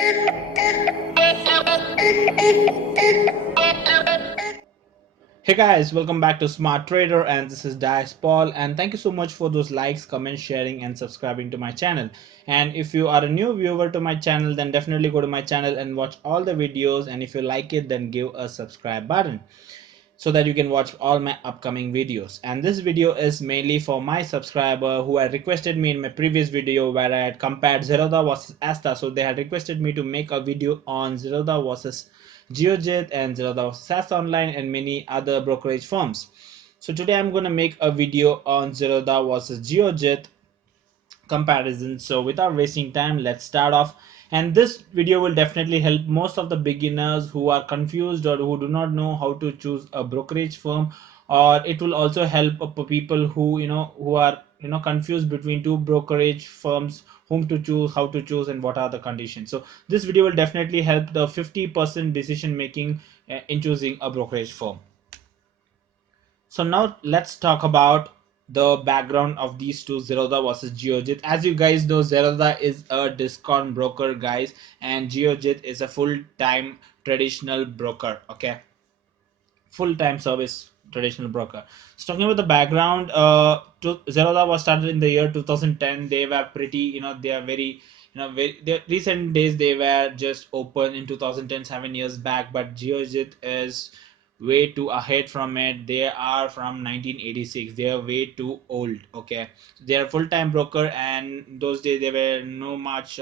Hey guys, welcome back to Smart Trader, and this is Dice Paul, and thank you so much for those likes, comments, sharing and subscribing to my channel. And if you are a new viewer to my channel, then definitely go to my channel and watch all the videos, and if you like it, then give a subscribe button so that you can watch all my upcoming videos. And this video is mainly for my subscriber who had requested me in my previous video where I had compared Zerodha versus Asta. So they had requested me to make a video on Zerodha versus Geojith and Zerodha versus Asta Online and many other brokerage firms. So today I'm going to make a video on Zerodha versus Geojith comparison. So without wasting time, let's start off. And this video will definitely help most of the beginners who are confused or who do not know how to choose a brokerage firm, or it will also help people who who are confused between two brokerage firms, whom to choose, how to choose, and what are the conditions. So this video will definitely help the 50% decision making in choosing a brokerage firm. So now let's talk about the background of these two, Zerodha versus Geojith. As you guys know, Zerodha is a discount broker, guys, and Geojith is a full-time traditional broker. Okay, full-time service traditional broker. So talking about the background, Zerodha was started in the year 2010. They were pretty, they are very, the recent days they were just open in 2010, 7 years back. But Geojit is way too ahead from it. They are from 1986. They are way too old. Okay, they are full-time broker, and those days there were no much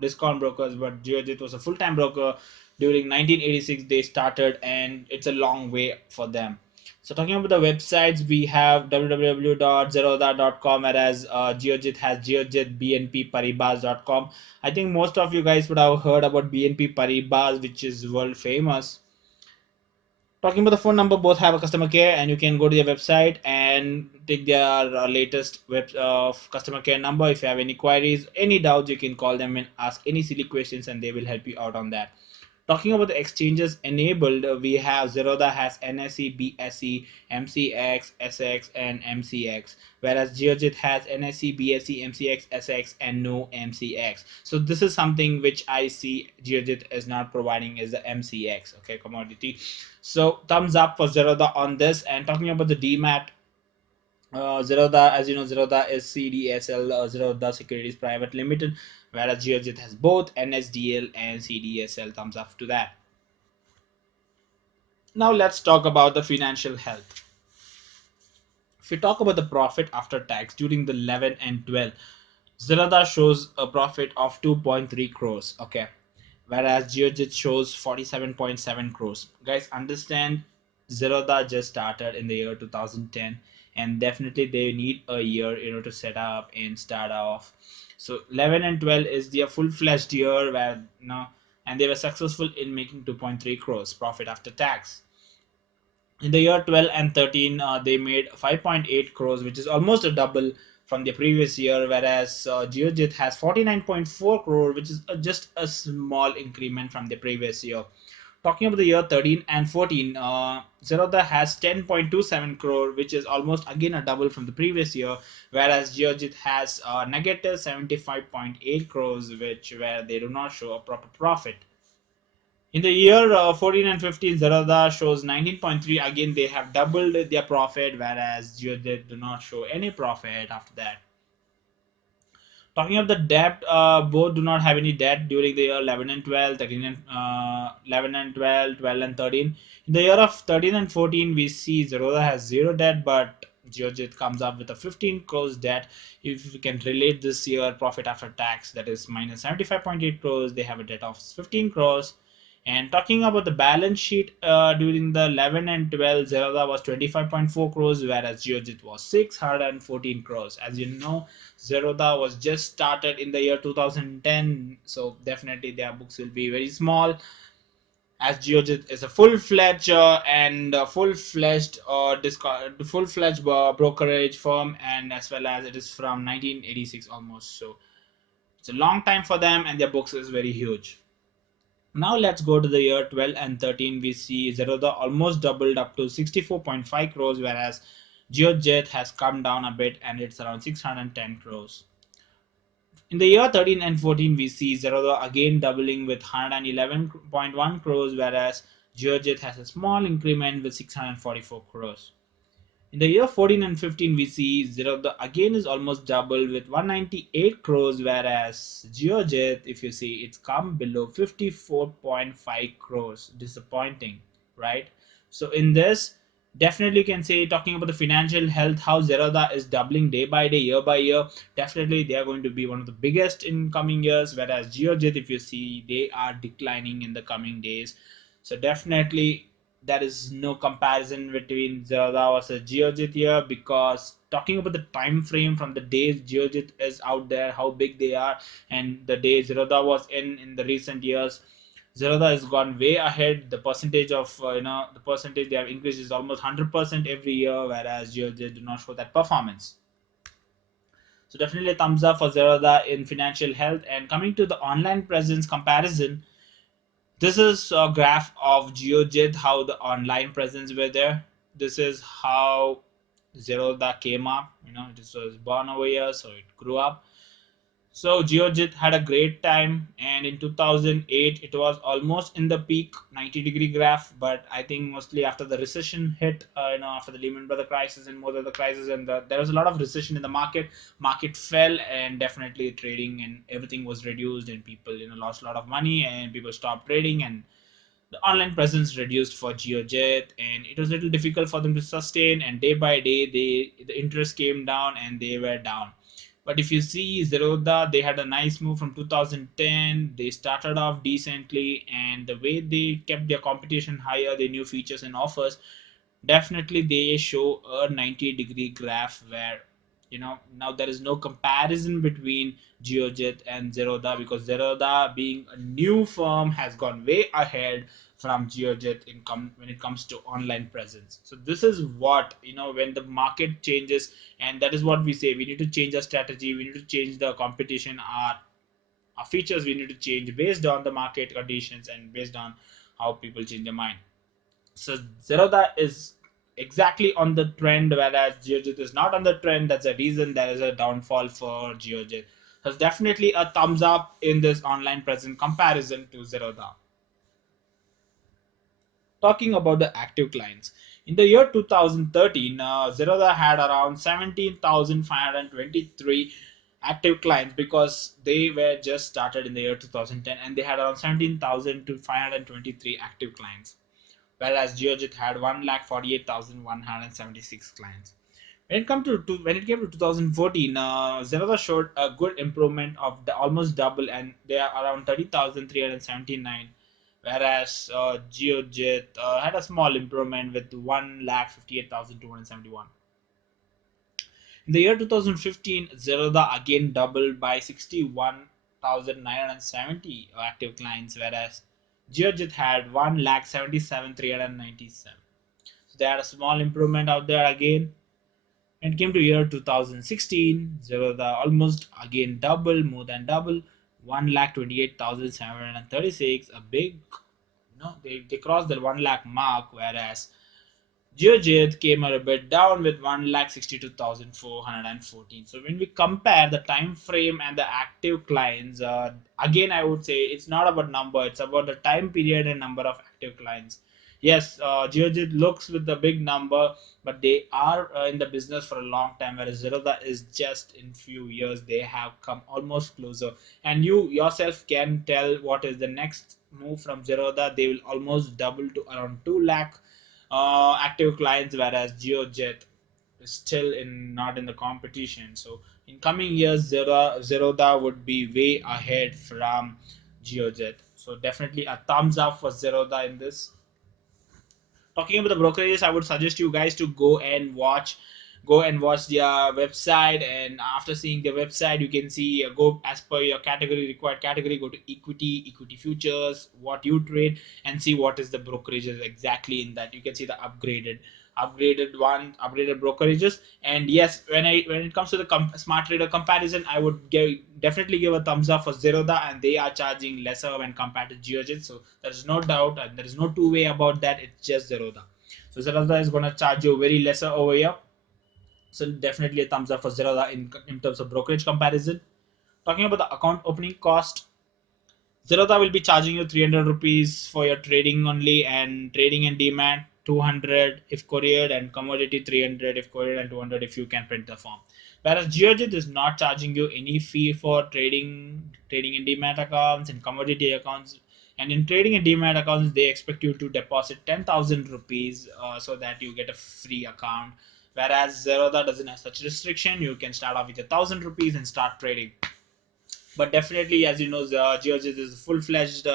discount brokers, but Geojit was a full-time broker during 1986 they started, and it's a long way for them. So talking about the websites, we have www.zerodha.com, whereas Geojit has geojitbnpparibas.com. I think most of you guys would have heard about BNP Paribas, which is world famous. Talking about the phone number, both have a customer care, and you can go to their website and take their latest customer care number. If you have any queries, any doubts, you can call them and ask any silly questions, and they will help you out on that. Talking about the exchanges enabled, we have Zerodha has NSE, BSE, MCX, SX, and MCX, whereas Geojit has NSE, BSE, MCX, SX, and no MCX. So this is something which I see Geojit is not providing, is the MCX, okay, commodity. So thumbs up for Zerodha on this. And talking about the demat, Zerodha, as you know, Zerodha is CDSL, Zerodha Securities Private Limited, whereas Geojit has both NSDL and CDSL. Thumbs up to that. Now let's talk about the financial health. If we talk about the profit after tax during the 11 and 12, Zerodha shows a profit of 2.3 crores. Okay, whereas Geojit shows 47.7 crores. Guys, understand Zerodha just started in the year 2010, and definitely they need a year to set up and start off. So 11 and 12 is their full-fledged year where and they were successful in making 2.3 crores profit after tax. In the year 12 and 13, they made 5.8 crores, which is almost a double from the previous year, whereas Geojit has 49.4 crore, which is just a small increment from the previous year. Talking about the year 13 and 14, Zerodha has 10.27 crore, which is almost again a double from the previous year, whereas Geojit has negative 75.8 crores, which where they do not show a proper profit. In the year 14 and 15, Zerodha shows 19.3. Again, they have doubled their profit, whereas Geojit do not show any profit after that. Talking of the debt, both do not have any debt during the year 11 and 12, 13 and 11 and 12, 12 and 13. In the year of 13 and 14, we see Zerodha has zero debt, but Geojit comes up with a 15 crores debt. If we can relate this year profit after tax, that is minus 75.8 crores, they have a debt of 15 crores. And talking about the balance sheet, during the 11 and 12, Zerodha was 25.4 crores, whereas Geojit was 614 crores. As you know, Zerodha was just started in the year 2010, so definitely their books will be very small. As Geojit is a full-fledged full-fledged brokerage firm, and as well as it is from 1986 almost. So it's a long time for them, and their books is very huge. Now let's go to the year 12 and 13. We see Zerodha almost doubled up to 64.5 crores, whereas Geojit has come down a bit and it's around 610 crores. In the year 13 and 14, we see Zerodha again doubling with 111.1 crores, whereas Geojith has a small increment with 644 crores. In the year 14 and 15, we see Zerodha again is almost double with 198 crores, whereas Geojith, if you see, it's come below 54.5 crores. Disappointing, right? So in this, definitely can say, talking about the financial health, how Zerodha is doubling day by day, year by year. Definitely, they are going to be one of the biggest in coming years, whereas Geojith, if you see, they are declining in the coming days. So definitely there is no comparison between Zerodha versus Geojit here, because talking about the time frame from the days Geojit is out there, how big they are, and the day Zerodha was in the recent years, Zerodha has gone way ahead. The percentage of the percentage they have increased is almost 100% every year, whereas Geojit do not show that performance. So definitely a thumbs up for Zerodha in financial health. And coming to the online presence comparison, this is a graph of Geojith, how the online presence were there. This is how Zerodha came up. This was born over here, so it grew up. So Geojit had a great time, and in 2008 it was almost in the peak 90-degree graph. But I think mostly after the recession hit, after the Lehman Brothers crisis and more of the crisis, and there was a lot of recession in the market. Market fell, and definitely trading and everything was reduced, and people lost a lot of money, and people stopped trading, and the online presence reduced for Geojet, and it was a little difficult for them to sustain. And day by day, the interest came down, and they were down. But if you see Zerodha, they had a nice move from 2010. They started off decently, and the way they kept their competition higher, their new features and offers, definitely they show a 90-degree graph where now there is no comparison between Geojit and Zerodha, because Zerodha, being a new firm, has gone way ahead from Geojit when it comes to online presence. So this is what, when the market changes, and that is what we say, we need to change our strategy, we need to change the competition, our features we need to change based on the market conditions and based on how people change their mind. So Zerodha is exactly on the trend, whereas Geojit is not on the trend. That's the reason there is a downfall for Geojit. So it's definitely a thumbs up in this online present comparison to Zerodha. Talking about the active clients. In the year 2013, Zerodha had around 17,523 active clients, because they were just started in the year 2010, and they had around 17,523 active clients, whereas Geojit had 1,48,176 clients. When it came to 2014, Zerodha showed a good improvement of almost double, and they are around 30,379, whereas Geojit had a small improvement with 1,58,271. In the year 2015, Zerodha again doubled by 61,970 active clients, whereas Geojit had 1,77,397. So they had a small improvement out there again. When it came to year 2016, Zerodha almost again double, more than double, 1,28,736, a big, they crossed the 1 lakh mark, whereas Geojith came a bit down with 1,62,414. So when we compare the time frame and the active clients, again I would say it's not about number, it's about the time period and number of active clients. Yes, Geojith looks with the big number, but they are in the business for a long time, whereas Zerodha is just in few years they have come almost closer. And you yourself can tell what is the next move from Zerodha. They will almost double to around 2 lakh active clients, whereas Geojet is still not in the competition. So in coming years, Zerodha would be way ahead from Geojet. So definitely a thumbs up for Zerodha in this. Talking about the brokerages, I would suggest you guys to go and watch their website, and after seeing the website you can see, go as per your category, required category, go to equity futures, what you trade, and see what is the brokerages exactly in that. You can see the upgraded brokerages. And yes, when it comes to the smart trader comparison, I would definitely give a thumbs up for Zerodha, and they are charging lesser when compared to Geojit. So there is no doubt, and there is no two way about that. It's just Zerodha. So Zerodha is going to charge you very lesser over here. So definitely a thumbs up for Zerodha in terms of brokerage comparison. Talking about the account opening cost, Zerodha will be charging you 300 rupees for your trading only, and trading and demat 200 if couriered, and commodity 300 if couriered, and 200 if you can print the form. Whereas Geojith is not charging you any fee for trading in demat accounts and commodity accounts. And in trading and demat accounts, they expect you to deposit 10,000 rupees so that you get a free account. Whereas Zerodha doesn't have such restriction. You can start off with 1,000 rupees and start trading. But definitely, as you know, the Geojith is a full-fledged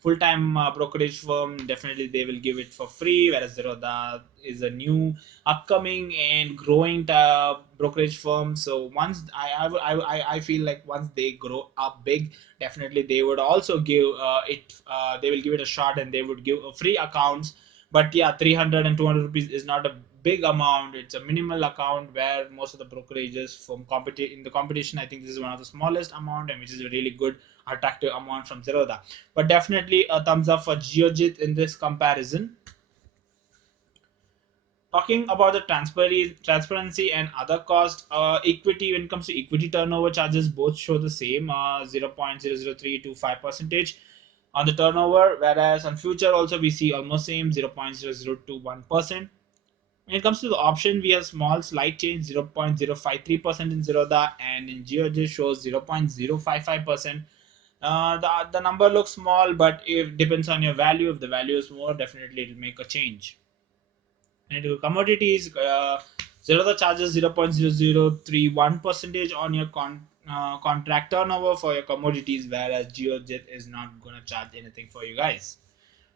full-time brokerage firm. Definitely they will give it for free, whereas Zerodha is a new upcoming and growing brokerage firm. So once I feel like once they grow up big, definitely they would also give they will give it a shot, and they would give free accounts. But yeah, 300 and 200 rupees is not a big amount. It's a minimal account, where most of the brokerages in the competition, I think this is one of the smallest amount, and which is a really good attractive amount from Zerodha. But definitely a thumbs up for Geojith in this comparison. Talking about the transparency and other cost, equity, when it comes to equity turnover charges, both show the same 0.003 to 5 percentage on the turnover, whereas on future also we see almost same 0.00 to 1%. When it comes to the option, we have small slight change 0.053% in Zerodha, and in Geojit shows 0.055%. The number looks small, but if depends on your value. If the value is more, definitely it will make a change. And to commodities, Zerodha charges 0.0031 percentage on your contract turnover for your commodities, whereas Geojit is not going to charge anything for you guys.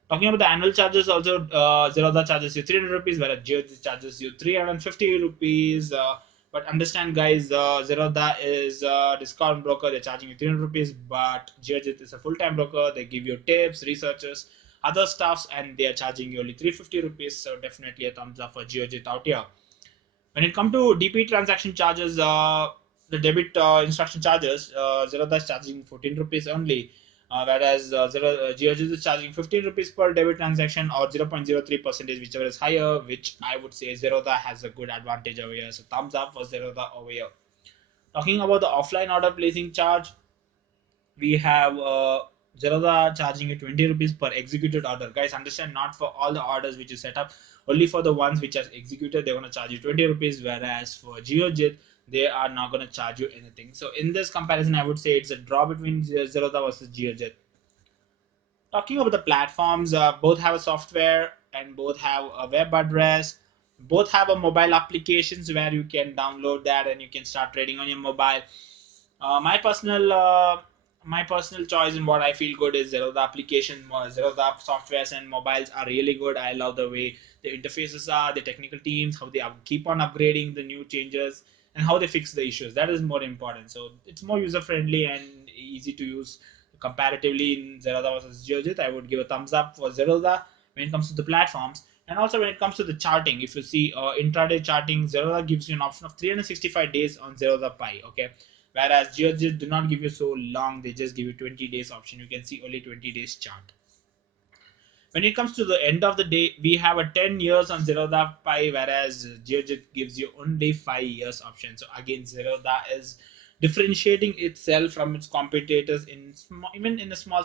Talking about the annual charges, also Zerodha charges you 300 rupees, whereas Geojith charges you 350 rupees. But understand, guys, Zerodha is a discount broker. They're charging you 300 rupees, but Geojith is a full-time broker. They give you tips, researchers, other stuffs, and they are charging you only 350 rupees. So definitely a thumbs up for Geojith out here. When it comes to DP transaction charges, the debit instruction charges, Zerodha is charging 14 rupees only, whereas Geojit is charging 15 rupees per debit transaction, or 0.03 percentage, whichever is higher, which I would say Zerodha has a good advantage over here. So thumbs up for Zerodha over here. Talking about the offline order placing charge, we have Zerodha charging you 20 rupees per executed order. Guys, understand, not for all the orders which you set up, only for the ones which are executed, they're going to charge you 20 rupees, whereas for Geojit, they are not going to charge you anything. So in this comparison, I would say it's a draw between Zerodha versus Geojit. Talking about the platforms, both have a software and both have a web address. Both have a mobile applications where you can download that and you can start trading on your mobile. My personal choice and what I feel good is Zerodha application. Zerodha softwares and mobiles are really good. I love the way the interfaces are, the technical teams, how they keep on upgrading the new changes, and how they fix the issues. That is more important. So it's more user friendly and easy to use comparatively in Zerodha versus Geojit. I would give a thumbs up for Zerodha when it comes to the platforms. And also when it comes to the charting, if you see intraday charting, Zerodha gives you an option of 365 days on Zerodha Pi. Okay, whereas Geojit do not give you so long; they just give you 20 days option. You can see only 20 days chart. When it comes to the end of the day, we have a 10 years on Zerodha Pi, whereas Geojit gives you only 5 years option. So again, Zerodha is differentiating itself from its competitors in even in a small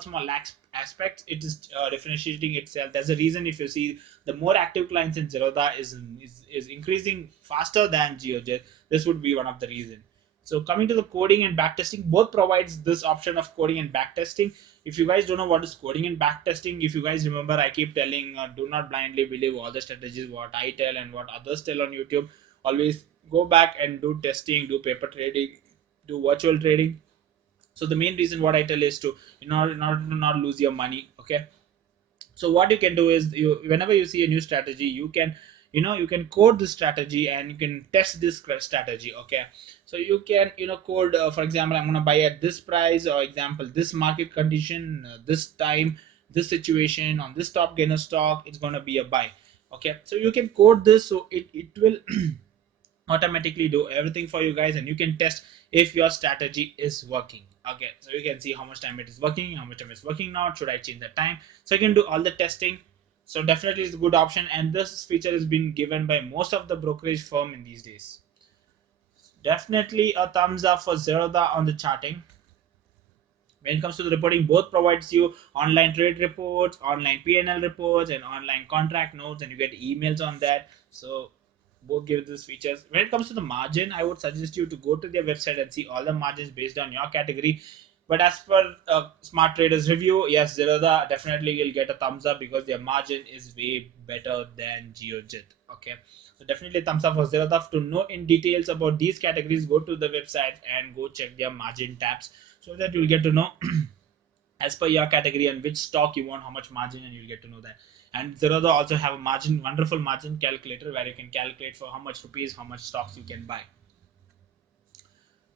aspects. It is differentiating itself. There's a reason. If you see, the more active clients in Zerodha is increasing faster than Geojit. This would be one of the reasons. So coming to the coding and backtesting, both provides this option of coding and backtesting. If you guys don't know what is coding and backtesting, if you guys remember, I keep telling, do not blindly believe all the strategies what I tell and what others tell on YouTube. Always go back and do testing, do paper trading, do virtual trading. So the main reason what I tell is to in order to not lose your money. Okay, so what you can do is, whenever you see a new strategy, you can you can code this strategy and you can test this strategy. Okay, so you can code, for example, I'm going to buy at this price, or example, this market condition, this time, this situation, on this top gainer stock, it's going to be a buy. Okay, so you can code this, so it will automatically do everything for you guys, and you can test if your strategy is working. Okay, so you can see how much time it is working, how much time it's working now, should I change the time. So you can do all the testing. So definitely it's a good option, and this feature is being given by most of the brokerage firm in these days. Definitely a thumbs up for Zerodha on the charting. When it comes to the reporting, both provides you online trade reports, online P&L reports, and online contract notes, and you get emails on that. So both give these features. When it comes to the margin, I would suggest you to go to their website and see all the margins based on your category. But as per Smart Traders review, yes, Zerodha definitely will get a thumbs up because their margin is way better than Geojith. Okay, so definitely thumbs up for Zerodha. To know in details about these categories, go to the website and go check their margin tabs so that you'll get to know as per your category and which stock you want, how much margin, and you'll get to know that. And Zerodha also have a wonderful margin calculator where you can calculate for how much rupees, how much stocks you can buy.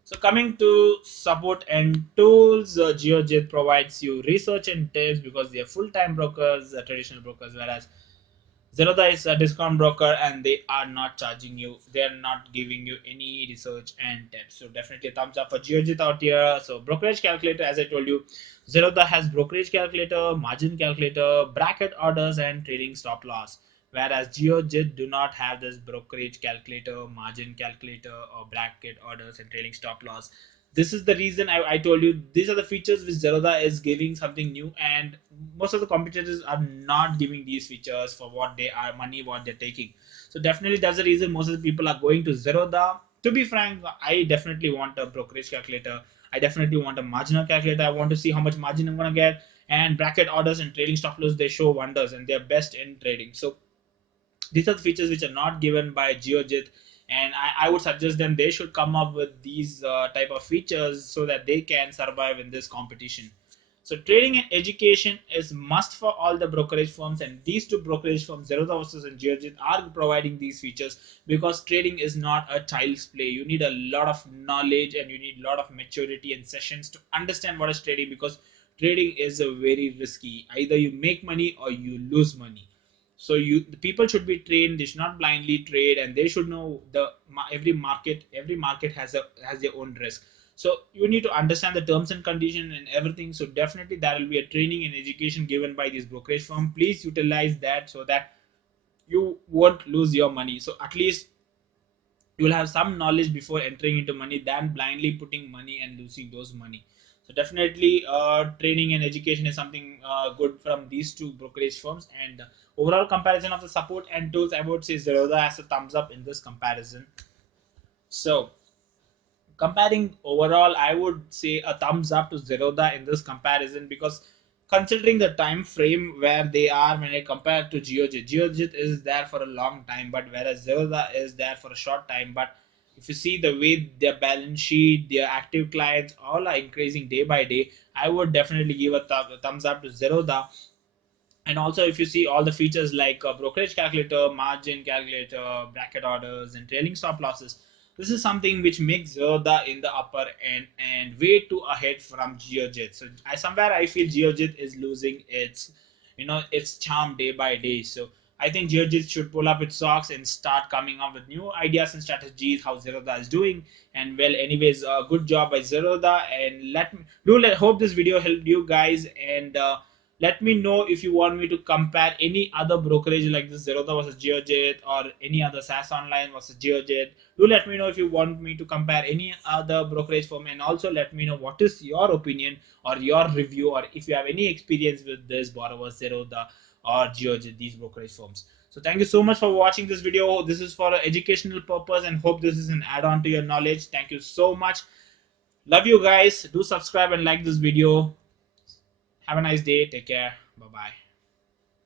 So coming to support and tools, Geojith provides you research and tips because they are full-time brokers, traditional brokers, whereas Zerodha is a discount broker and they are not charging you. They are not giving you any research and tips. So definitely a thumbs up for Geojith out here. So brokerage calculator, as I told you, Zerodha has brokerage calculator, margin calculator, bracket orders, and trading stop loss. Whereas Geojith do not have this brokerage calculator, margin calculator, or bracket orders and trailing stop loss. This is the reason I told you these are the features which Zerodha is giving something new, and most of the competitors are not giving these features for what they are money what they're taking. So definitely that's the reason most of the people are going to Zerodha. To be frank, I definitely want a brokerage calculator. I definitely want a marginal calculator. I want to see how much margin I'm gonna get, and bracket orders and trading stop loss, they show wonders and they're best in trading. So these are the features which are not given by Geojith, and I would suggest them they should come up with these type of features so that they can survive in this competition. So trading and education is must for all the brokerage firms, and these two brokerage firms, Zerodha versus and Geojith, are providing these features because trading is not a child's play. You need a lot of knowledge and you need a lot of maturity and sessions to understand what is trading, because trading is a very risky. Either you make money or you lose money. So the people should be trained, they should not blindly trade, and they should know every market has their own risk. So you need to understand the terms and conditions and everything. So definitely there will be a training and education given by this brokerage firm. Please utilize that so that you won't lose your money. So at least you will have some knowledge before entering into money than blindly putting money and losing those money. So definitely training and education is something good from these two brokerage firms. And overall comparison of the support and tools, I would say Zerodha has a thumbs up in this comparison. So comparing overall, I would say a thumbs up to Zerodha in this comparison, because considering the time frame where they are when I compare to Geojith is there for a long time, but whereas Zerodha is there for a short time. But if you see the way their balance sheet, their active clients, all are increasing day by day, I would definitely give a thumbs up to Zerodha. And also if you see all the features like brokerage calculator, margin calculator, bracket orders, and trailing stop losses, this is something which makes Zerodha in the upper end and way too ahead from Geojith. So I feel Geojith is losing its charm day by day. So I think Geojith should pull up its socks and start coming up with new ideas and strategies how Zerodha is doing. And well, anyways, good job by Zerodha. And hope this video helped you guys. And let me know if you want me to compare any other brokerage like this Zerodha versus Geojith, or any other SaaS Online versus Geojith. Do let me know if you want me to compare any other brokerage firm, and also let me know what is your opinion or your review, or if you have any experience with this borrower Zerodha or Geojith, these brokerage firms. So thank you so much for watching this video. This is for an educational purpose and hope this is an add-on to your knowledge. Thank you so much. Love you guys. Do subscribe and like this video. Have a nice day. Take care. Bye bye.